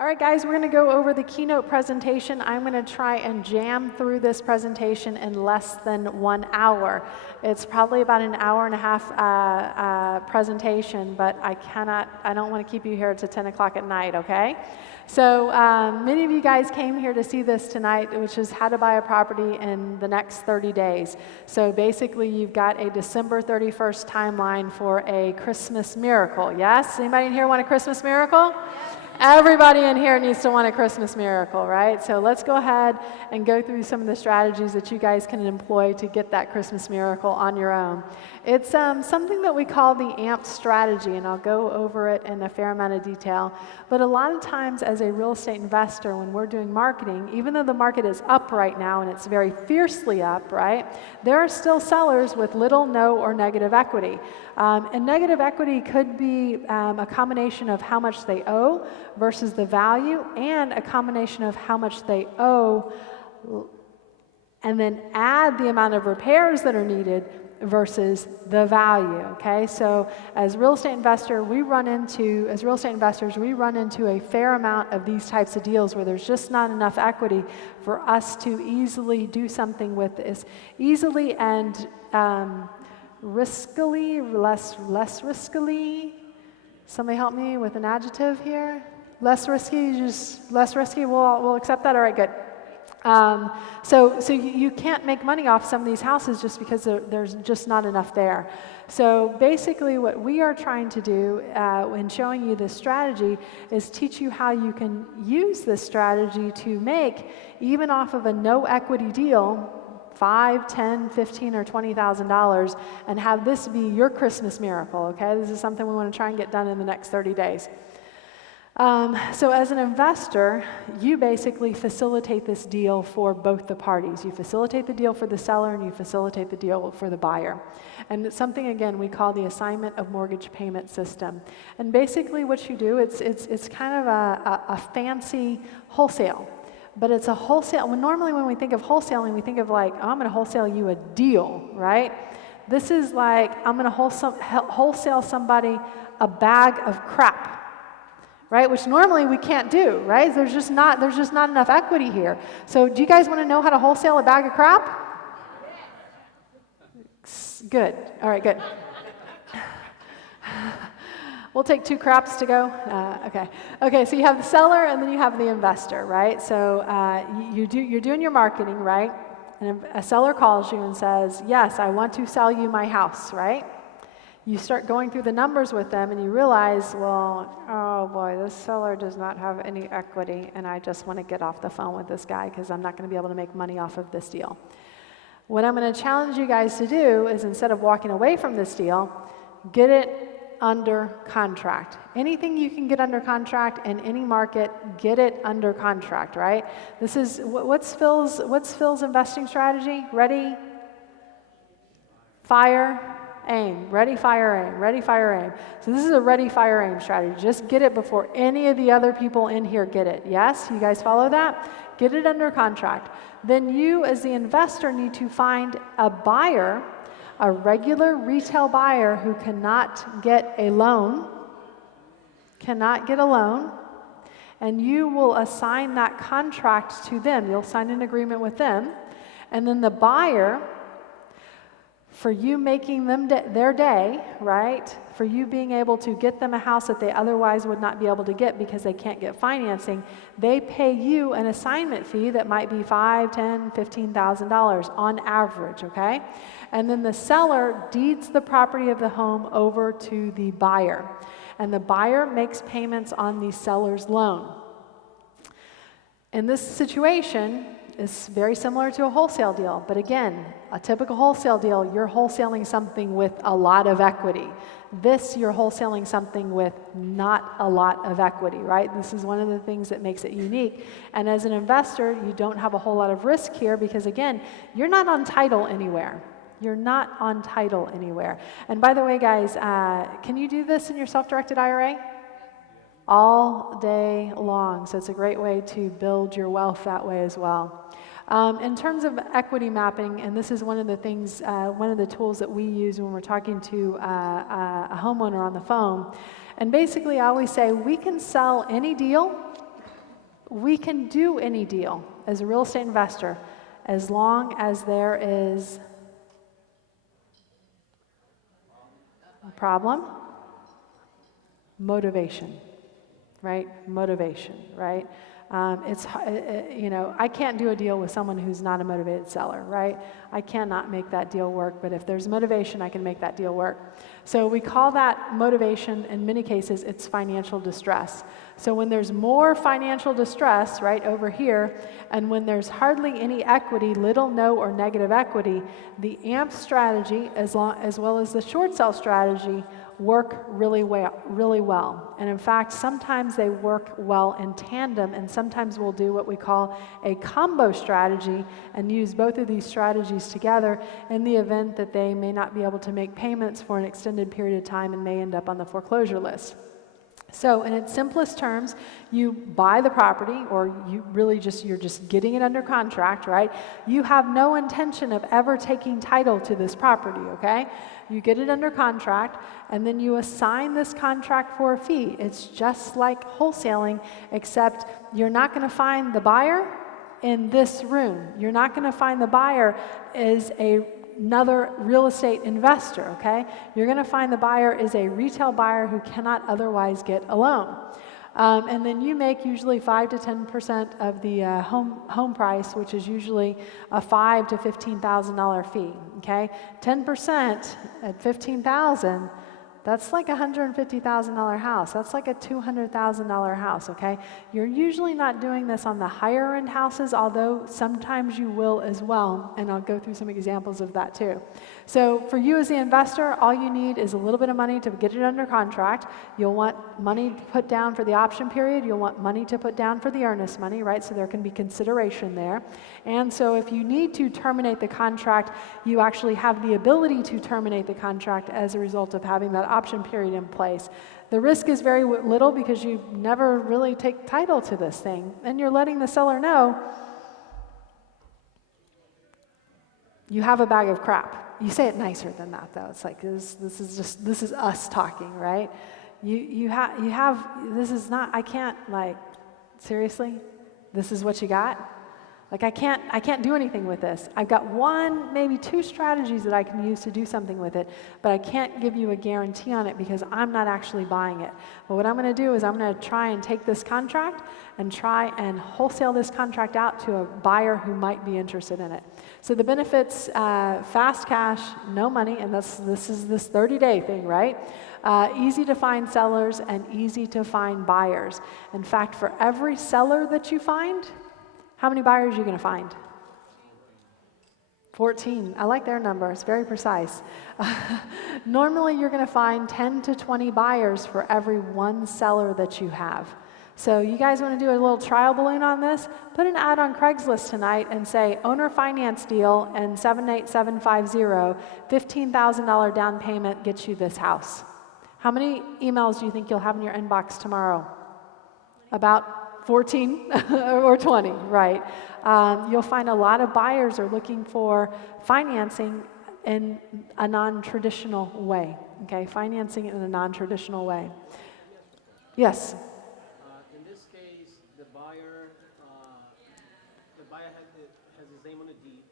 All right, guys, we're going to go over the keynote presentation. I'm going to try and jam through this presentation in less than 1 hour. It's probably about an hour and a half presentation, but I don't want to keep you here to 10 o'clock at night, okay? So many of you guys came here to see this tonight, which is how to buy a property in the next 30 days. So basically, you've got a December 31st timeline for a Christmas miracle, yes? Anybody in here want a Christmas miracle? Yes. Everybody in here needs to want a Christmas miracle, right? So let's go ahead and go through some of the strategies that you guys can employ to get that Christmas miracle on your own. It's something that we call the AMP strategy, and I'll go over it in a fair amount of detail. But a lot of times as a real estate investor, when we're doing marketing, even though the market is up right now and it's very fiercely up, right, there are still sellers with little, no, or negative equity. And negative equity could be a combination of how much they owe versus the value, and a combination of how much they owe and then add the amount of repairs that are needed versus the value, okay? So as real estate investors, we run into a fair amount of these types of deals where there's just not enough equity for us to easily do something with this. Easily and riskily, less riskily. Somebody help me with an adjective here. Less risky, just less risky, we'll accept that, all right, good. So you can't make money off some of these houses just because there's just not enough there. So basically what we are trying to do in showing you this strategy is teach you how you can use this strategy to make, even off of a no equity deal, $5, $10, $15, or $20,000, and have this be your Christmas miracle, okay? This is something we want to try and get done in the next 30 days. So as an investor, you basically facilitate this deal for both the parties. You facilitate the deal for the seller and you facilitate the deal for the buyer. And it's something, again, we call the assignment of mortgage payment system. And basically what you do, it's kind of a fancy wholesale. But it's a wholesale. Normally when we think of wholesaling, we think of like, oh, I'm going to wholesale you a deal, right? This is like, I'm going to wholesale somebody a bag of crap. Right, which normally we can't do, right? There's just not enough equity here. So do you guys want to know how to wholesale a bag of crap? Good. All right, good. We'll take 2 craps to go. Okay, so you have the seller and then you have the investor, right? So you're doing your marketing, right? And a seller calls you and says, yes, I want to sell you my house, right? You start going through the numbers with them and you realize, well, oh boy, this seller does not have any equity and I just want to get off the phone with this guy because I'm not going to be able to make money off of this deal. What I'm going to challenge you guys to do is, instead of walking away from this deal, get it under contract. Anything you can get under contract in any market, get it under contract, right? This is, what's Phil's investing strategy? Ready, fire, aim. Ready, fire, aim. Ready, fire, aim. So this is a ready, fire, aim strategy. Just get it before any of the other people in here get it. Yes? You guys follow that? Get it under contract. Then you, as the investor, need to find a buyer, a regular retail buyer who cannot get a loan, and you will assign that contract to them. You'll sign an agreement with them, and then the buyer, for you making them their day, right? For you being able to get them a house that they otherwise would not be able to get because they can't get financing, they pay you an assignment fee that might be $5,000, $10,000, $15,000 on average, okay? And then the seller deeds the property of the home over to the buyer, and the buyer makes payments on the seller's loan. In this situation, it's very similar to a wholesale deal, but again, a typical wholesale deal, you're wholesaling something with a lot of equity. This, you're wholesaling something with not a lot of equity, right? This is one of the things that makes it unique. And as an investor, you don't have a whole lot of risk here because, again, you're not on title anywhere. You're not on title anywhere. And by the way, guys, can you do this in your self-directed IRA? All day long. So it's a great way to build your wealth that way as well. In terms of equity mapping, and this is one of the things, one of the tools that we use when we're talking to a homeowner on the phone, and basically I always say we can sell any deal we can do any deal as a real estate investor as long as there is a problem, motivation, right? Motivation, right? I can't do a deal with someone who's not a motivated seller, right? I cannot make that deal work, but if there's motivation, I can make that deal work. So we call that motivation, in many cases, it's financial distress. So when there's more financial distress, right, over here, and when there's hardly any equity, little, no, or negative equity, the AMP strategy, as well as the short sell strategy, work really well. And in fact, sometimes they work well in tandem, and sometimes we'll do what we call a combo strategy and use both of these strategies together in the event that they may not be able to make payments for an extended period of time and may end up on the foreclosure list. So in its simplest terms, you buy the property, or you're just getting it under contract, right? You have no intention of ever taking title to this property, okay? You get it under contract, and then you assign this contract for a fee. It's just like wholesaling, except you're not going to find the buyer in this room. You're not going to find the buyer as another real estate investor, okay? You're going to find the buyer is a retail buyer who cannot otherwise get a loan. And then you make usually 5 to 10% of the home price, which is usually a $5,000 to $15,000 fee, okay? 10% at $15,000, that's like a $150,000 house. That's like a $200,000 house, okay? You're usually not doing this on the higher end houses, although sometimes you will as well, and I'll go through some examples of that too. So for you as the investor, all you need is a little bit of money to get it under contract. You'll want money to put down for the option period. You'll want money to put down for the earnest money, right? So there can be consideration there. And so if you need to terminate the contract, you actually have the ability to terminate the contract as a result of having that option period in place. The risk is very little because you never really take title to this thing, and you're letting the seller know you have a bag of crap. You say it nicer than that, though. It's like this is us talking, right? You have this is not. I can't, like, seriously. This is what you got. Like, I can't do anything with this. I've got one, maybe two strategies that I can use to do something with it, but I can't give you a guarantee on it because I'm not actually buying it. But what I'm going to do is I'm going to try and take this contract and try and wholesale this contract out to a buyer who might be interested in it. So the benefits, fast cash, no money, and this is this 30-day thing, right? Easy to find sellers and easy to find buyers. In fact, for every seller that you find, how many buyers are you going to find? 14. I like their number. It's very precise. Normally, you're going to find 10 to 20 buyers for every one seller that you have. So you guys want to do a little trial balloon on this? Put an ad on Craigslist tonight and say, owner finance deal and 78750, $15,000 down payment gets you this house. How many emails do you think you'll have in your inbox tomorrow? About 14 or 20, right? You'll find a lot of buyers are looking for financing in a non-traditional way, okay? Financing in a non-traditional way. Yes? In this case, the buyer has his name on the deed,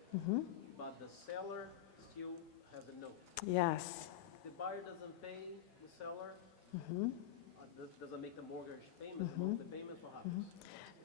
but the seller still has a note. Yes. The buyer doesn't pay the seller, doesn't make the mortgage payment, the payments will happen.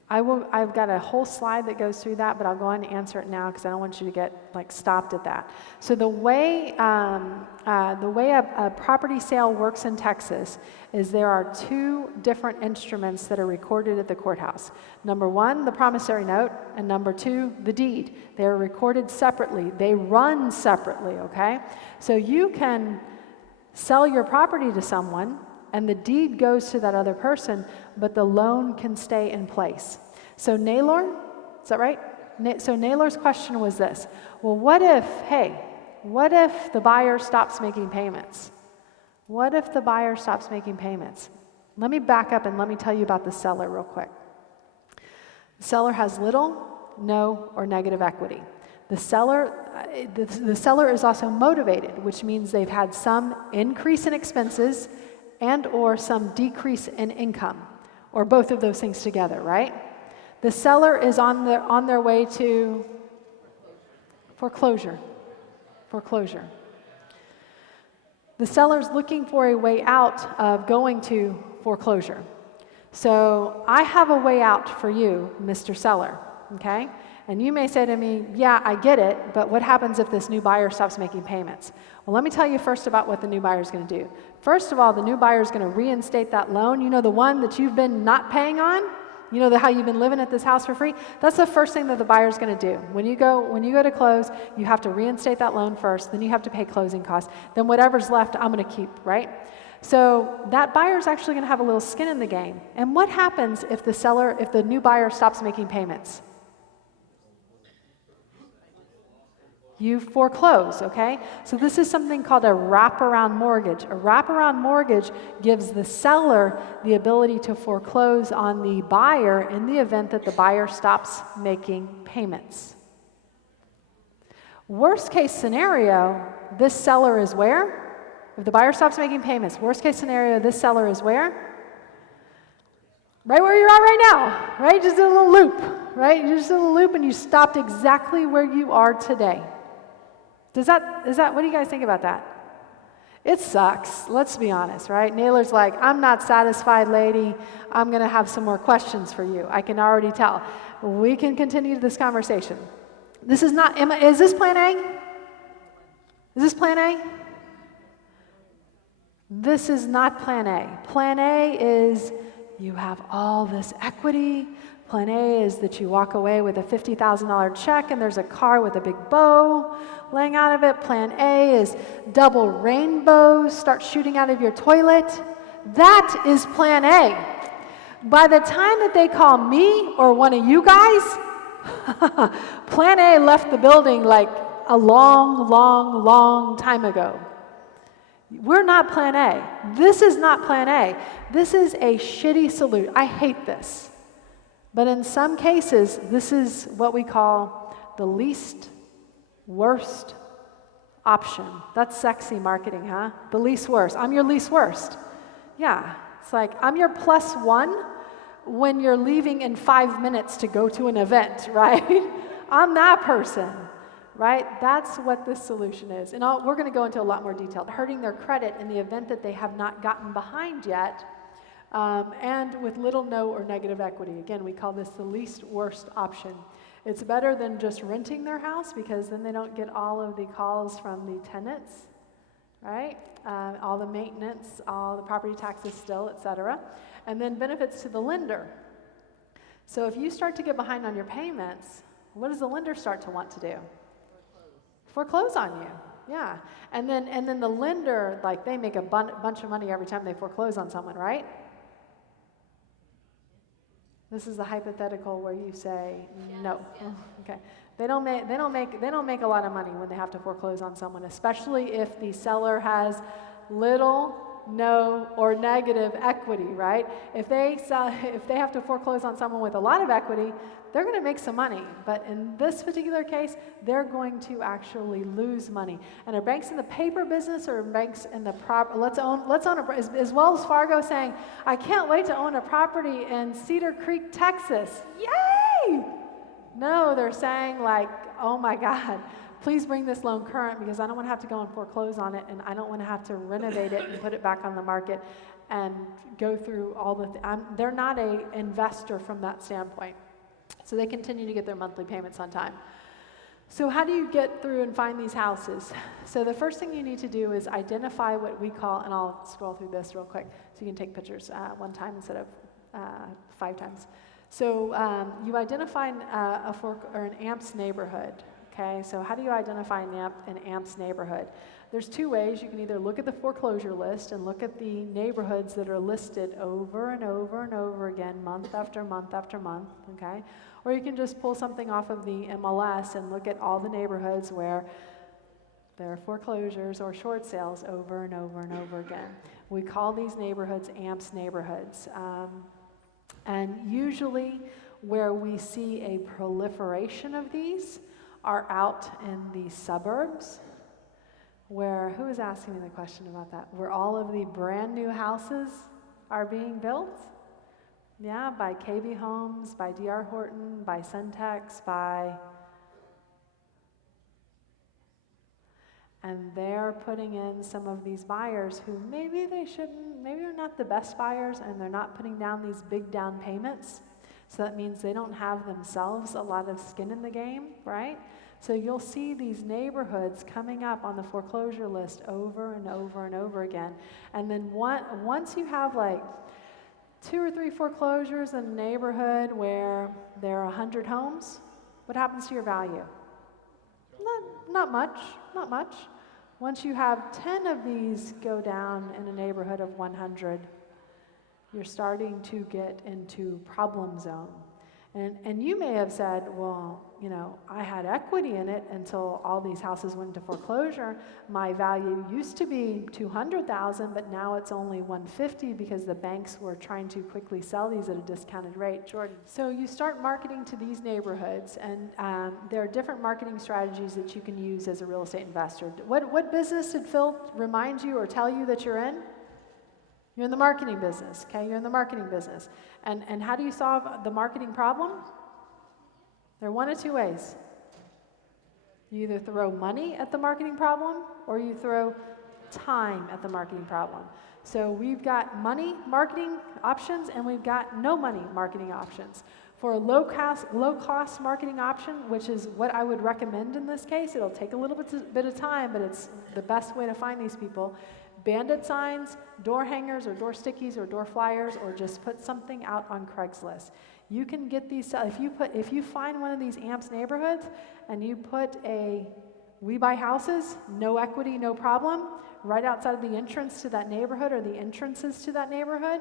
I've got a whole slide that goes through that, but I'll go ahead and answer it now because I don't want you to get stopped at that. So the way a property sale works in Texas is there are two different instruments that are recorded at the courthouse. Number one, the promissory note, and number two, the deed. They are recorded separately. They run separately, okay? So you can sell your property to someone, and the deed goes to that other person, but the loan can stay in place. So Naylor, is that right? So Naylor's question was this: well, what if the buyer stops making payments? What if the buyer stops making payments? Let me back up and let me tell you about the seller real quick. The seller has little, no, or negative equity. The seller is also motivated, which means they've had some increase in expenses and or some decrease in income, or both of those things together, right? The seller is on their way to foreclosure. Foreclosure. The seller's looking for a way out of going to foreclosure. So I have a way out for you, Mr. Seller, okay? And you may say to me, yeah, I get it, but what happens if this new buyer stops making payments? Well, let me tell you first about what the new buyer is going to do. First of all, the new buyer is going to reinstate that loan. You know, the one that you've been not paying on? You know how you've been living at this house for free? That's the first thing that the buyer is going to do. When you go to close, you have to reinstate that loan first, then you have to pay closing costs. Then whatever's left, I'm going to keep, right? So that buyer is actually going to have a little skin in the game. And what happens if the new buyer stops making payments? You foreclose, okay? So this is something called a wraparound mortgage. A wraparound mortgage gives the seller the ability to foreclose on the buyer in the event that the buyer stops making payments. Worst case scenario, this seller is where? If the buyer stops making payments, worst case scenario, this seller is where? Right where you're at right now, right? Just a little loop, right? You just did a little loop and you stopped exactly where you are today. What do you guys think about that? It sucks, let's be honest, right? Naylor's like, I'm not satisfied, lady. I'm going to have some more questions for you. I can already tell. We can continue this conversation. This is not, is this plan A? Is this plan A? This is not plan A. Plan A is you have all this equity. Plan A is that you walk away with a $50,000 check and there's a car with a big bow laying out of it. Plan A is double rainbows start shooting out of your toilet. That is plan A. By the time that they call me or one of you guys, plan A left the building like a long, long, long time ago. We're not plan A. This is not plan A. This is a shitty solution. I hate this. But in some cases, this is what we call the least worst option. That's sexy marketing, huh? The least worst. I'm your least worst. Yeah, it's like I'm your plus one when you're leaving in 5 minutes to go to an event, right? I'm that person, right? That's what this solution is. And we're going to go into a lot more detail. Hurting their credit in the event that they have not gotten behind yet. And with little, no, or negative equity. Again, we call this the least worst option. It's better than just renting their house because then they don't get all of the calls from the tenants, right? All the maintenance, all the property taxes still, et cetera. And then benefits to the lender. So if you start to get behind on your payments, what does the lender start to want to do? Foreclose on you. Yeah. And then the lender, like they make a bunch of money every time they foreclose on someone, right? This is the hypothetical where you say no. Yes. Okay. They don't make a lot of money when they have to foreclose on someone, especially if the seller has little, no, or negative equity, right? If they have to foreclose on someone with a lot of equity, they're going to make some money. But in this particular case, they're going to actually lose money. And are banks in the paper business or are banks in the let's own is Wells Fargo saying, I can't wait to own a property in Cedar Creek, Texas. Yay! No, they're saying like, oh my God, please bring this loan current because I don't want to have to go and foreclose on it and I don't want to have to renovate it and put it back on the market and go through all they're not an investor from that standpoint. So they continue to get their monthly payments on time. So how do you get through and find these houses? So the first thing you need to do is identify what we call, and I'll scroll through this real quick so you can take pictures one time instead of 5 times. So you identify an AMPS neighborhood. Okay, so how do you identify an AMPS neighborhood? There's 2 ways. You can either look at the foreclosure list and look at the neighborhoods that are listed over and over and over again, month after month after month, okay? Or you can just pull something off of the MLS and look at all the neighborhoods where there are foreclosures or short sales over and over and over again. We call these neighborhoods AMPS neighborhoods. And usually where we see a proliferation of these are out in the suburbs, where, who is asking me the question about that? Where all of the brand new houses are being built? Yeah, by KB Homes, by DR Horton, by Centex, by... And they're putting in some of these buyers who maybe they shouldn't, maybe they're not the best buyers, and they're not putting down these big down payments. So that means they don't have themselves a lot of skin in the game, right? So you'll see these neighborhoods coming up on the foreclosure list over and over and over again. And then once you have like 2 or 3 foreclosures in a neighborhood where there are 100 homes, what happens to your value? Not much, not much. Once you have 10 of these go down in a neighborhood of 100, you're starting to get into problem zone. And you may have said, well, you know, I had equity in it until all these houses went into foreclosure. My value used to be $200,000, but now it's only $150 because the banks were trying to quickly sell these at a discounted rate. Jordan. So you start marketing to these neighborhoods, and there are different marketing strategies that you can use as a real estate investor. What business did Phil remind you or tell you that you're in? You're in the marketing business, okay? You're in the marketing business. And how do you solve the marketing problem? There are 1 of 2 ways. You either throw money at the marketing problem or you throw time at the marketing problem. So we've got money marketing options and we've got no money marketing options. For a low cost marketing option, which is what I would recommend in this case, it'll take a little bit of time, but it's the best way to find these people. Bandit signs, door hangers or door stickies or door flyers, or just put something out on Craigslist. You can get these, if you find one of these AMPS neighborhoods and you put a "We Buy Houses, no equity, no problem" right outside of the entrance to that neighborhood or the entrances to that neighborhood,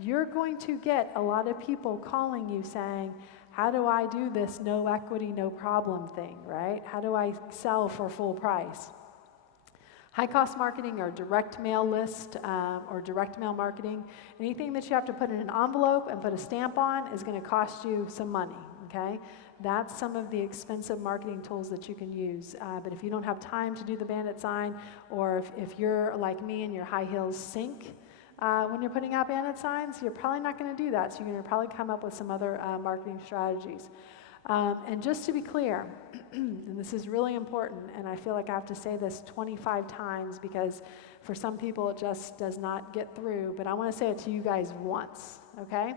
you're going to get a lot of people calling you saying, how do I do this no equity, no problem thing, right? How do I sell for full price? High-cost marketing or direct mail list or direct mail marketing, anything that you have to put in an envelope and put a stamp on is going to cost you some money, okay? That's some of the expensive marketing tools that you can use. But if you don't have time to do the bandit sign, or if you're like me and your high heels sink when you're putting out bandit signs, you're probably not going to do that. So you're going to probably come up with some other marketing strategies. And just to be clear, and this is really important, and I feel like I have to say this 25 times because for some people it just does not get through, but I want to say it to you guys once, okay?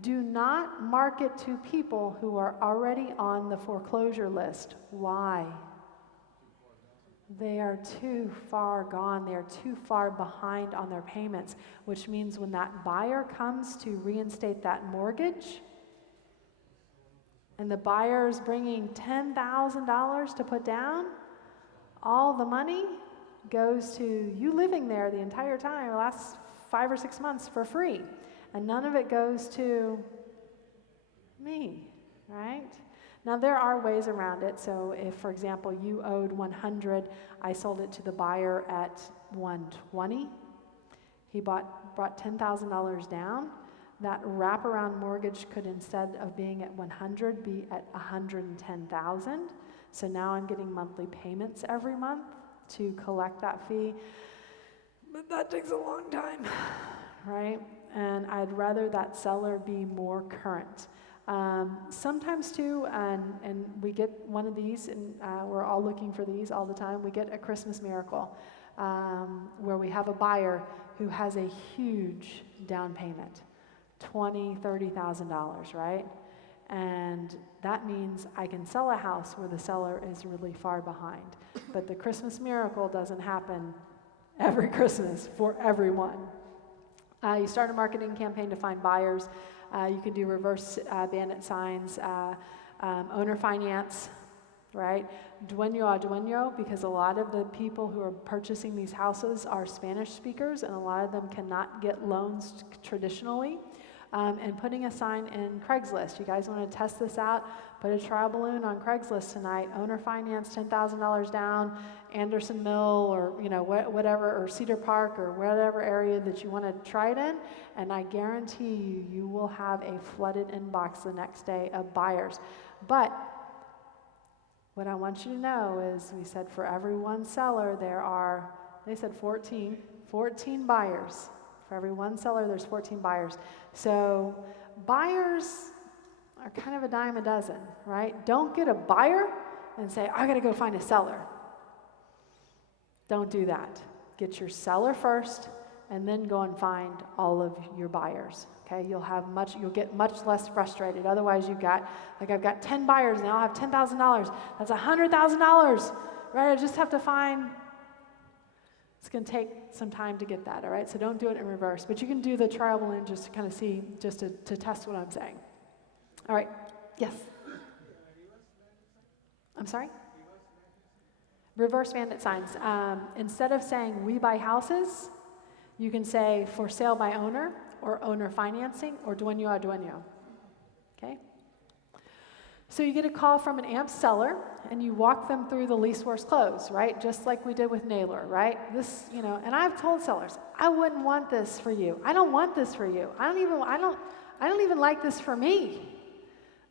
Do not market to people who are already on the foreclosure list. Why? They are too far gone. They are too far behind on their payments, which means when that buyer comes to reinstate that mortgage, and the buyer is bringing $10,000 to put down, all the money goes to you living there the entire time, the last 5 or 6 months for free. And none of it goes to me, right? Now there are ways around it. So if, for example, you owed 100, I sold it to the buyer at 120. He brought $10,000 down. That wraparound mortgage could, instead of being at 100, be at 110,000. So now I'm getting monthly payments every month to collect that fee. But that takes a long time, right? And I'd rather that seller be more current. Sometimes too, and we get one of these, and we're all looking for these all the time, we get a Christmas miracle where we have a buyer who has a huge down payment. $20,000, $30,000, right? And that means I can sell a house where the seller is really far behind. But the Christmas miracle doesn't happen every Christmas for everyone. You start a marketing campaign to find buyers. You can do reverse bandit signs, owner finance, right? Dueño a dueño, because a lot of the people who are purchasing these houses are Spanish speakers, and a lot of them cannot get loans traditionally. And putting a sign in Craigslist. You guys want to test this out? Put a trial balloon on Craigslist tonight. Owner finance, $10,000 down, Anderson Mill, or whatever, or Cedar Park, or whatever area that you want to try it in. And I guarantee you, you will have a flooded inbox the next day of buyers. But what I want you to know is, we said for every one seller, there are, they said 14 buyers. For every one seller, there's 14 buyers. So buyers are kind of a dime a dozen, right? Don't get a buyer and say, I gotta go find a seller. Don't do that. Get your seller first, and then go and find all of your buyers. Okay, you'll get much less frustrated. Otherwise, I've got 10 buyers and I'll have $10,000. That's $100,000, right? I just have to find. It's going to take some time to get that. All right, so don't do it in reverse. But you can do the trial balloon just to kind of see, just to test what I'm saying. All right. Yes. I'm sorry. Reverse bandit signs. Instead of saying we buy houses, you can say for sale by owner, or owner financing, or dueño a dueño. Okay? So you get a call from an AMP seller, and you walk them through the lease worst close, right? Just like we did with Naylor, right? This, and I've told sellers, I wouldn't want this for you. I don't want this for you. I don't even like this for me.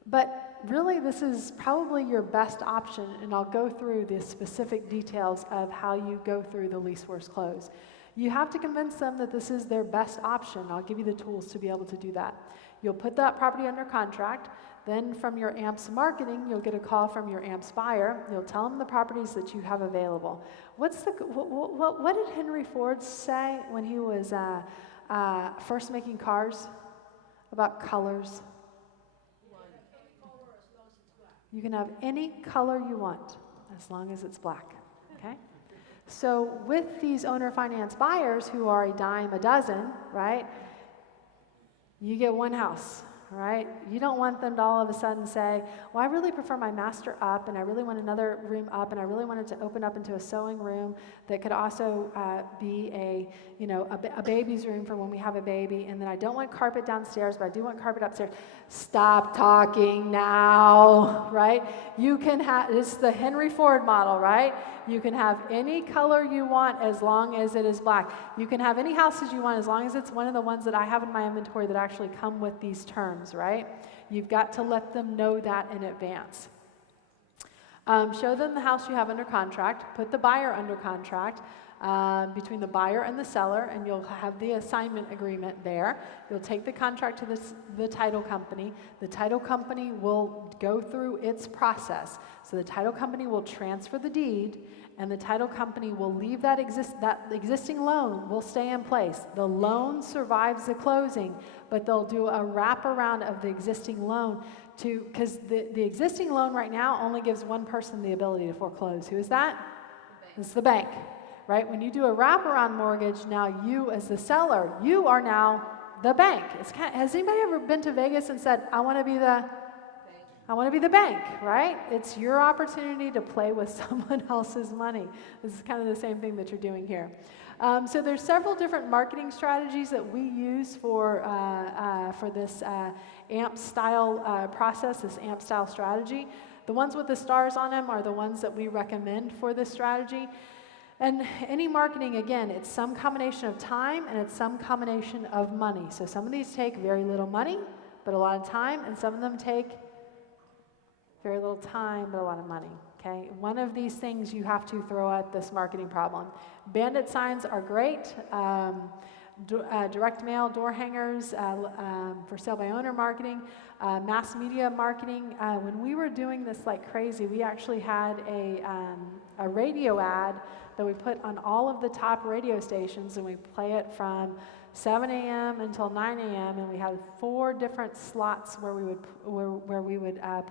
But really, this is probably your best option, and I'll go through the specific details of how you go through the lease worst close. You have to convince them that this is their best option. I'll give you the tools to be able to do that. You'll put that property under contract. Then from your AMPS marketing, you'll get a call from your AMPS buyer. You'll tell them the properties that you have available. What did Henry Ford say when he was first making cars about colors? You can have any color you want as long as it's black, okay? So with these owner finance buyers who are a dime a dozen, right, you get one house, right? You don't want them to all of a sudden say, well, I really prefer my master up, and I really want another room up, and I really wanted to open up into a sewing room that could also be a baby's room for when we have a baby, and then I don't want carpet downstairs, but I do want carpet upstairs. Stop talking now, right? You can have, it's the Henry Ford model, right? You can have any color you want as long as it is black. You can have any houses you want as long as it's one of the ones that I have in my inventory that actually come with these terms, right? You've got to let them know that in advance. Show them the house you have under contract. Put the buyer under contract between the buyer and the seller, and you'll have the assignment agreement there. You'll take the contract to the title company. The title company will go through its process. So the title company will transfer the deed, and the title company will leave that existing loan will stay in place. The loan survives the closing, but they'll do a wraparound of the existing loan because the existing loan right now only gives one person the ability to foreclose. Who is that? It's the bank, right? When you do a wraparound mortgage, now you as the seller, you are now the bank. Has anybody ever been to Vegas and said, I want to be the bank, right? It's your opportunity to play with someone else's money. This is kind of the same thing that you're doing here. So there's several different marketing strategies that we use for this AMP style process, this AMP style strategy. The ones with the stars on them are the ones that we recommend for this strategy. And any marketing, again, it's some combination of time and it's some combination of money. So some of these take very little money, but a lot of time, and some of them take very little time, but a lot of money, okay? One of these things you have to throw at this marketing problem. Bandit signs are great. Direct mail, door hangers, for sale by owner marketing, mass media marketing. When we were doing this like crazy, we actually had a radio ad that we put on all of the top radio stations, and we play it from 7 a.m. until 9 a.m. and we had 4 different slots where we would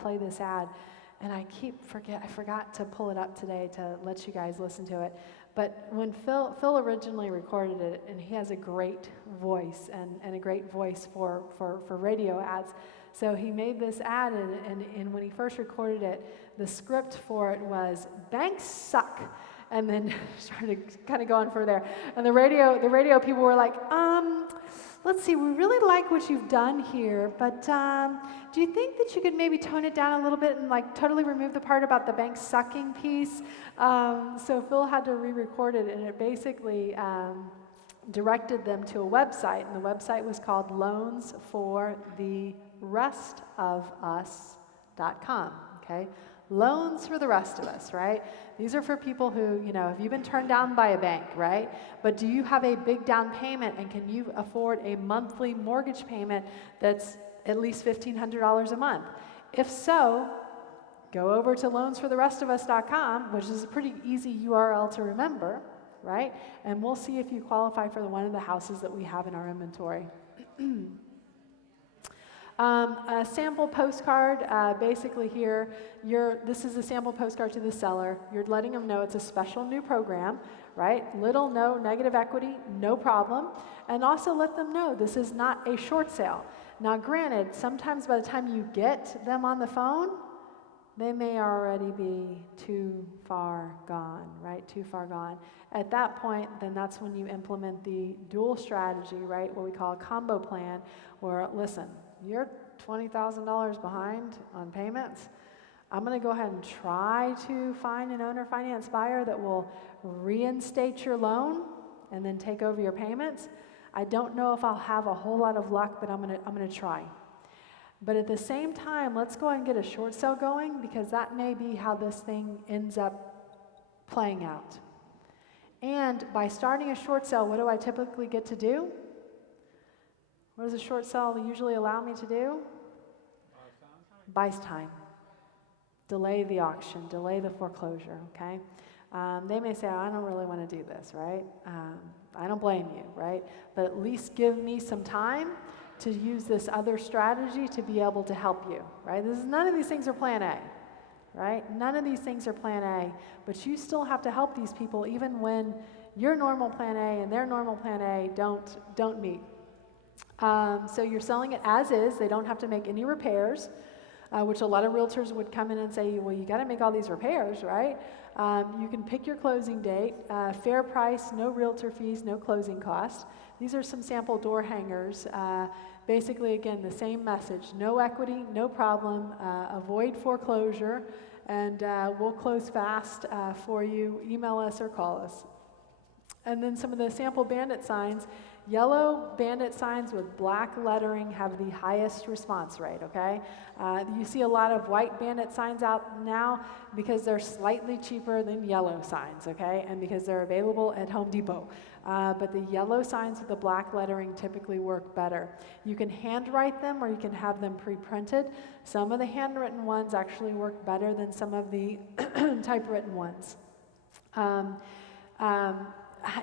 play this ad. And I forgot to pull it up today to let you guys listen to it. But when Phil originally recorded it, and he has a great voice and a great voice for radio ads, so he made this ad, and when he first recorded it, the script for it was "Banks suck," and then started kind of going for there. And the radio people were like, let's see, we really like what you've done here, but do you think that you could maybe tone it down a little bit and like totally remove the part about the bank sucking piece? So Phil had to re-record it, and it basically directed them to a website, and the website was called loansfortherestofus.com, okay? Loans for the rest of us, right? These are for people who, have you been turned down by a bank, right? But do you have a big down payment, and can you afford a monthly mortgage payment that's at least $1,500 a month? If so, go over to loansfortherestofus.com, which is a pretty easy URL to remember, right? And we'll see if you qualify for one of the houses that we have in our inventory. A sample postcard, basically here, this is a sample postcard to the seller. You're letting them know it's a special new program, right? Little, no negative equity, no problem. And also let them know this is not a short sale. Now granted, sometimes by the time you get them on the phone, they may already be too far gone, right? Too far gone. At that point, then that's when you implement the dual strategy, right? What we call a combo plan, where, listen, you're $20,000 behind on payments. I'm going to go ahead and try to find an owner finance buyer that will reinstate your loan and then take over your payments. I don't know if I'll have a whole lot of luck, but I'm going to try. But at the same time, let's go ahead and get a short sale going, because that may be how this thing ends up playing out. And by starting a short sale, what do I typically get to do? What does a short sale usually allow me to do? Buys time. Delay the auction, delay the foreclosure, okay? They may say, I don't really want to do this, right? I don't blame you, right? But at least give me some time to use this other strategy to be able to help you, right? None of these things are plan A, right? None of these things are plan A, but you still have to help these people even when your normal plan A and their normal plan A don't meet. So you're selling it as is. They don't have to make any repairs, which a lot of realtors would come in and say, well, you got to make all these repairs, right? You can pick your closing date, fair price, no realtor fees, no closing costs. These are some sample door hangers. Basically, again, the same message: no equity, no problem, avoid foreclosure, and we'll close fast for you. Email us or call us. And then some of the sample bandit signs. Yellow bandit signs with black lettering have the highest response rate, okay? You see a lot of white bandit signs out now because they're slightly cheaper than yellow signs, okay? And because they're available at Home Depot. But the yellow signs with the black lettering typically work better. You can handwrite them or you can have them pre-printed. Some of the handwritten ones actually work better than some of the typewritten ones.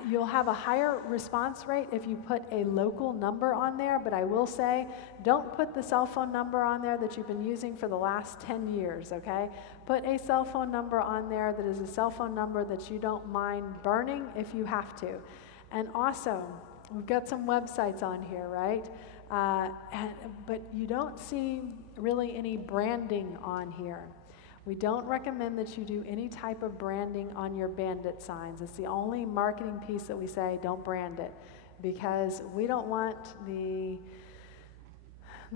You'll have a higher response rate if you put a local number on there, but I will say, don't put the cell phone number on there that you've been using for the last 10 years, okay? Put a cell phone number on there that is a cell phone number that you don't mind burning if you have to. And also, we've got some websites on here, right? But you don't see really any branding on here. We don't recommend that you do any type of branding on your bandit signs. It's the only marketing piece that we say don't brand it, because we don't want the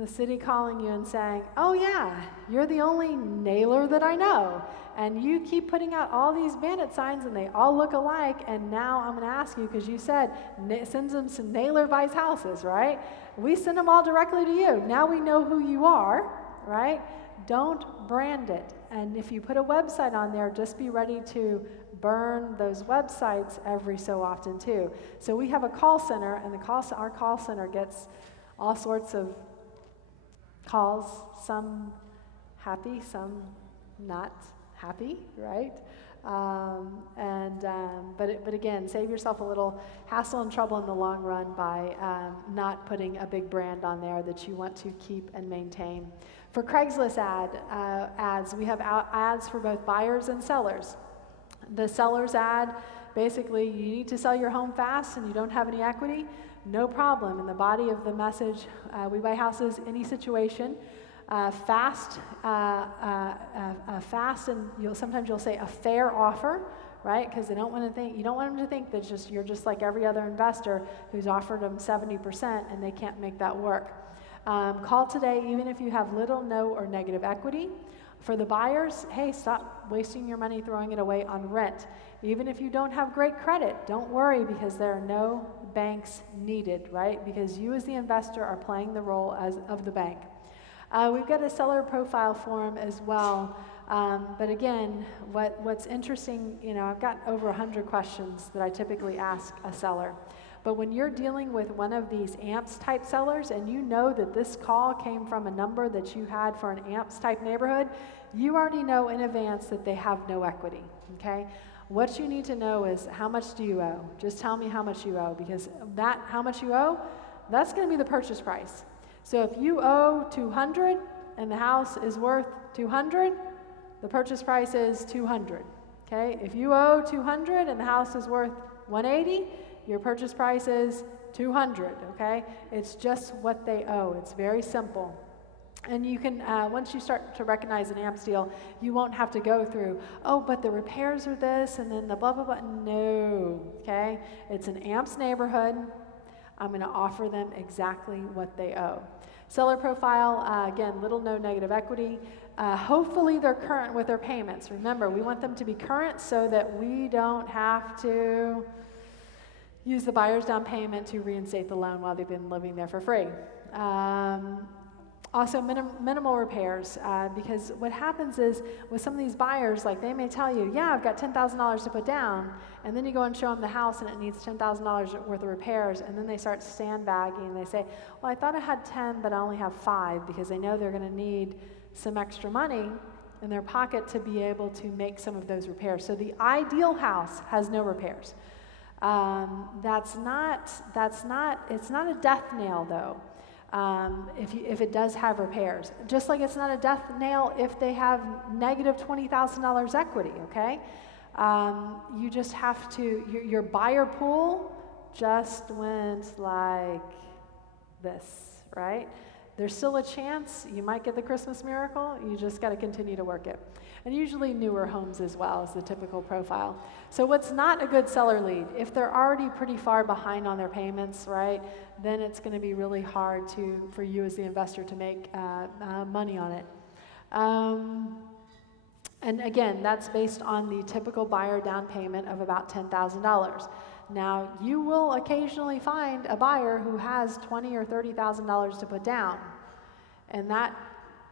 city calling you and saying, oh yeah, you're the only nailer that I know, and you keep putting out all these bandit signs and they all look alike, and now I'm going to ask you, because you said send them some nailer buys houses, right? We send them all directly to you. Now we know who you are, right? Don't brand it. And if you put a website on there, just be ready to burn those websites every so often too. So we have a call center, and our call center gets all sorts of calls, some happy, some not happy, right? But again, save yourself a little hassle and trouble in the long run by not putting a big brand on there that you want to keep and maintain. For Craigslist ads, we have ads for both buyers and sellers. The seller's ad, basically, you need to sell your home fast and you don't have any equity, no problem. In the body of the message, we buy houses any situation. Fast, and sometimes you'll say a fair offer, right? Because you don't want them to think that you're just like every other investor who's offered them 70% and they can't make that work. Call today, even if you have little, no, or negative equity. For the buyers, hey, stop wasting your money throwing it away on rent. Even if you don't have great credit, don't worry, because there are no banks needed, right? Because you as the investor are playing the role of the bank. We've got a seller profile form as well. But again, what's interesting, I've got over 100 questions that I typically ask a seller. But when you're dealing with one of these AMPS type sellers and you know that this call came from a number that you had for an AMPS type neighborhood, you already know in advance that they have no equity, okay? What you need to know is, how much do you owe? Just tell me how much you owe, because how much you owe, that's going to be the purchase price. So if you owe 200 and the house is worth 200, the purchase price is 200, okay? If you owe 200 and the house is worth 180, your purchase price is 200, okay? It's just what they owe. It's very simple. And you can, once you start to recognize an AMPS deal, you won't have to go through, oh, but the repairs are this, and then the blah, blah, blah. No, okay? It's an AMPS neighborhood. I'm going to offer them exactly what they owe. Seller profile, again, little, no negative equity. Hopefully they're current with their payments. Remember, we want them to be current so that we don't have to use the buyer's down payment to reinstate the loan while they've been living there for free. Also, minimal repairs, because what happens is with some of these buyers, like they may tell you, yeah, I've got $10,000 to put down, and then you go and show them the house and it needs $10,000 worth of repairs, and then they start sandbagging and they say, well, I thought I had 10, but I only have 5, because they know they're going to need some extra money in their pocket to be able to make some of those repairs. So the ideal house has no repairs. It's not a death nail though. If it does have repairs. Just like it's not a death nail if they have negative $20,000 equity, okay? You just have to, your buyer pool just went like this, right? There's still a chance you might get the Christmas miracle. You just got to continue to work it. And usually newer homes as well is the typical profile. So what's not a good seller lead? If they're already pretty far behind on their payments, right, then it's going to be really hard for you as the investor to make money on it. And again, that's based on the typical buyer down payment of about $10,000. Now, you will occasionally find a buyer who has $20,000 or $30,000 to put down. In that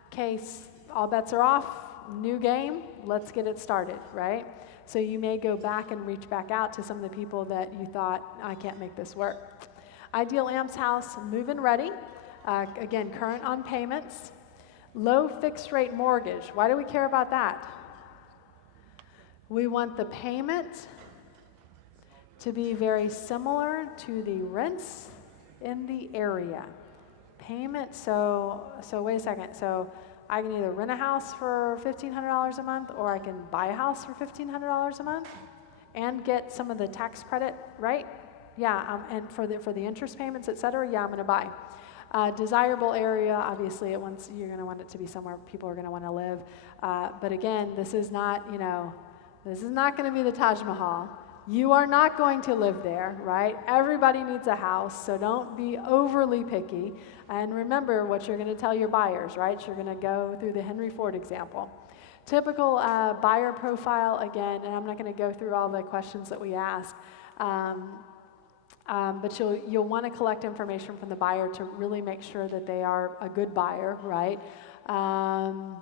case, all bets are off, new game, let's get it started, right? So you may go back and reach back out to some of the people that you thought, I can't make this work. Ideal AMPS house, move-in ready. Again, current on payments. Low fixed rate mortgage. Why do we care about that? We want the payment to be very similar to the rents in the area. Payment, so wait a second. So I can either rent a house for $1,500 a month, or I can buy a house for $1,500 a month and get some of the tax credit, right? Yeah, and for the interest payments, et cetera, yeah, I'm gonna buy. Desirable area, obviously you're gonna want it to be somewhere people are gonna wanna live. But again, this is not gonna be the Taj Mahal. You are not going to live there, right? Everybody needs a house, so don't be overly picky. And remember what you're going to tell your buyers, right? You're going to go through the Henry Ford example. Typical buyer profile, again, and I'm not going to go through all the questions that we ask, but you'll want to collect information from the buyer to really make sure that they are a good buyer, right? But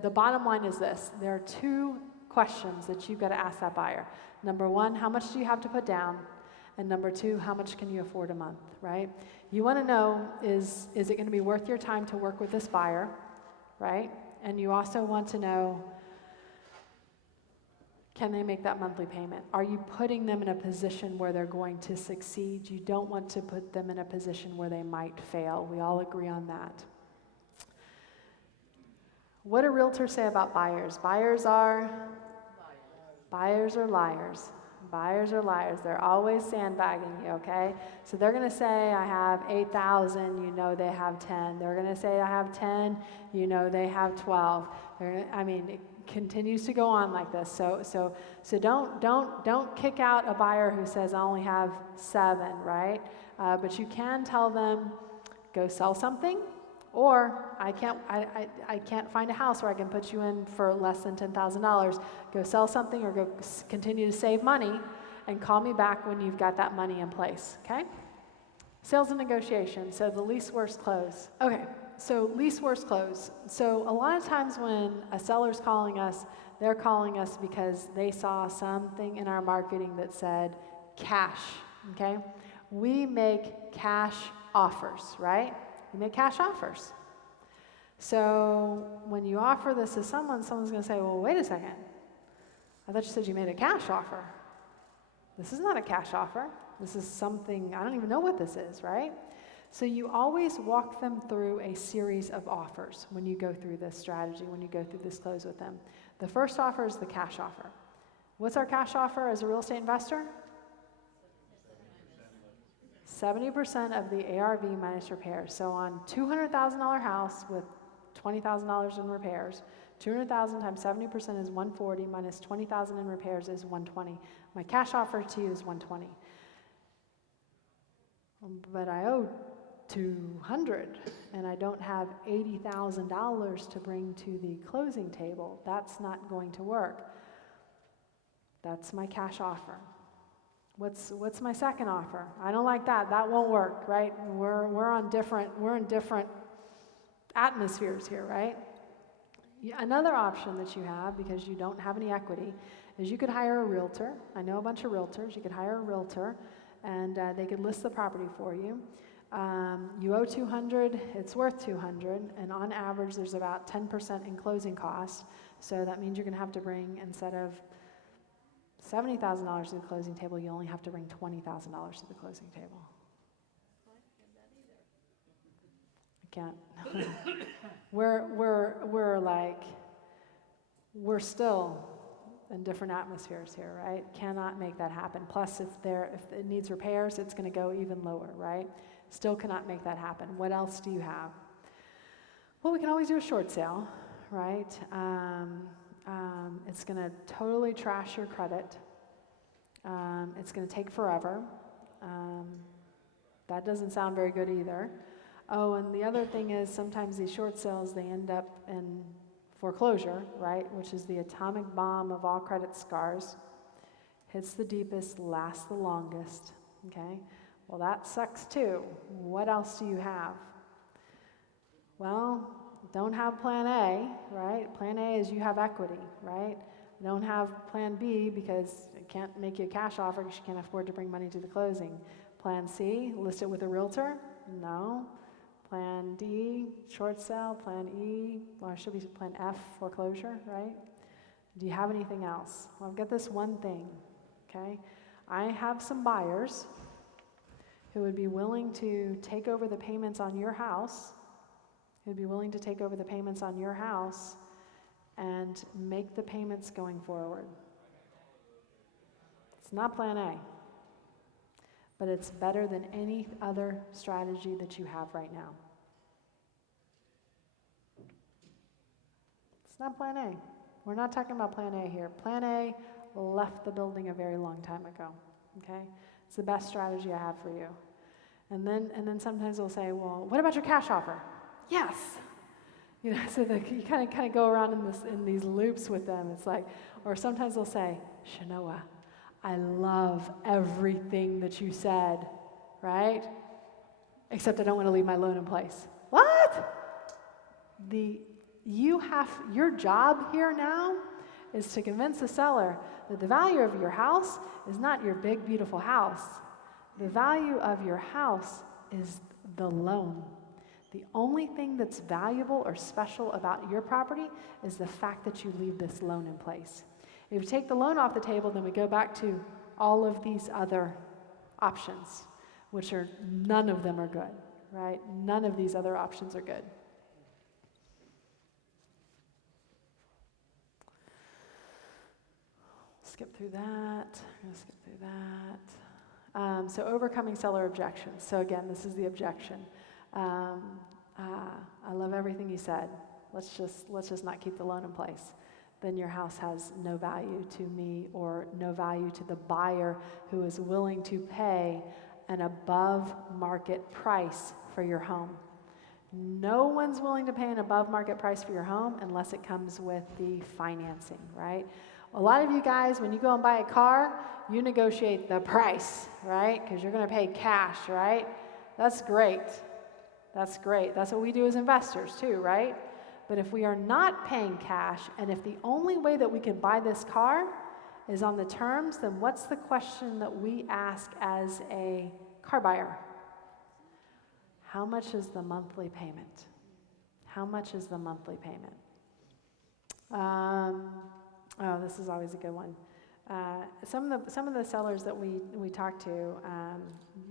the bottom line is this. There are 2 questions that you've got to ask that buyer. Number 1, how much do you have to put down? And number 2, how much can you afford a month, right? You want to know, is it going to be worth your time to work with this buyer, right? And you also want to know, can they make that monthly payment? Are you putting them in a position where they're going to succeed? You don't want to put them in a position where they might fail. We all agree on that. What do realtors say about buyers? Buyers are liars. Buyers are liars. They're always sandbagging you, okay? So they're going to say, I have 8,000, you know they have 10. They're going to say, I have 10, you know they have 12. It continues to go on like this. So don't kick out a buyer who says, I only have 7, right? But you can tell them, go sell something. Or I can't find a house where I can put you in for less than $10,000. Go sell something or go continue to save money and call me back when you've got that money in place, okay? Sales and negotiation, so the least worst close. Okay, so least worst close. So a lot of times when a seller's calling us, they're calling us because they saw something in our marketing that said cash, okay? We make cash offers, right? We make cash offers. So when you offer this to someone, someone's gonna say, well, wait a second. I thought you said you made a cash offer. This is not a cash offer. This is something, I don't even know what this is, right? So you always walk them through a series of offers when you go through this strategy, when you go through this close with them. The first offer is the cash offer. What's our cash offer as a real estate investor? 70% of the ARV minus repairs. So on $200,000 house with $20,000 in repairs, 200,000 times 70% is 140 minus 20,000 in repairs is 120. My cash offer to you is 120. But I owe 200 and I don't have $80,000 to bring to the closing table. That's not going to work. That's my cash offer. What's my second offer? I don't like that. That won't work, right? We're in different atmospheres here, right? Another option that you have, because you don't have any equity, is you could hire a realtor. I know a bunch of realtors. You could hire a realtor, and they could list the property for you. You owe 200, it's worth 200, and on average there's about 10% in closing costs. So that means you're going to have to bring, instead of $70,000 to the closing table, you only have to bring $20,000 to the closing table. I can't. we're still in different atmospheres here, right? Cannot make that happen. Plus, if it needs repairs, it's going to go even lower, right? Still cannot make that happen. What else do you have? Well, we can always do a short sale, right? It's going to totally trash your credit. It's going to take forever. That doesn't sound very good either. Oh, and the other thing is sometimes these short sales, they end up in foreclosure, right? Which is the atomic bomb of all credit scars. Hits the deepest, lasts the longest, okay? Well, that sucks too. What else do you have? Well, don't have plan A, right? Plan A is you have equity, right? Don't have plan B because it can't make you a cash offer because you can't afford to bring money to the closing. Plan C, list it with a realtor? No. Plan D, short sale. Plan E, well, it should be plan F, foreclosure, right? Do you have anything else? Well, I've got this one thing, okay? I have some buyers who would be willing to take over the payments on your house, and make the payments going forward. It's not plan A, but it's better than any other strategy that you have right now. It's not plan A. We're not talking about plan A here. Plan A left the building a very long time ago, okay? It's the best strategy I have for you. And then sometimes they'll say, well, what about your cash offer? Yes. You know, so you kind of go around in these loops with them. It's like, or sometimes they'll say, Shenoah, I love everything that you said, right? Except I don't want to leave my loan in place. What? Your job here now is to convince the seller that the value of your house is not your big, beautiful house. The value of your house is the loan. The only thing that's valuable or special about your property is the fact that you leave this loan in place. If you take the loan off the table, then we go back to all of these other options, which are, none of them are good, right? None of these other options are good. Skip through that. I'm going to skip through that. So overcoming seller objections. So again, this is the objection. I love everything you said. Let's just not keep the loan in place. Then your house has no value to me or no value to the buyer who is willing to pay an above market price for your home. No one's willing to pay an above market price for your home unless it comes with the financing, right? A lot of you guys, when you go and buy a car, you negotiate the price, right? Because you're going to pay cash, right? That's great. That's great. That's what we do as investors too, right? But if we are not paying cash, and if the only way that we can buy this car is on the terms, then what's the question that we ask as a car buyer? How much is the monthly payment? How much is the monthly payment? This is always a good one. Some of the sellers that we talk to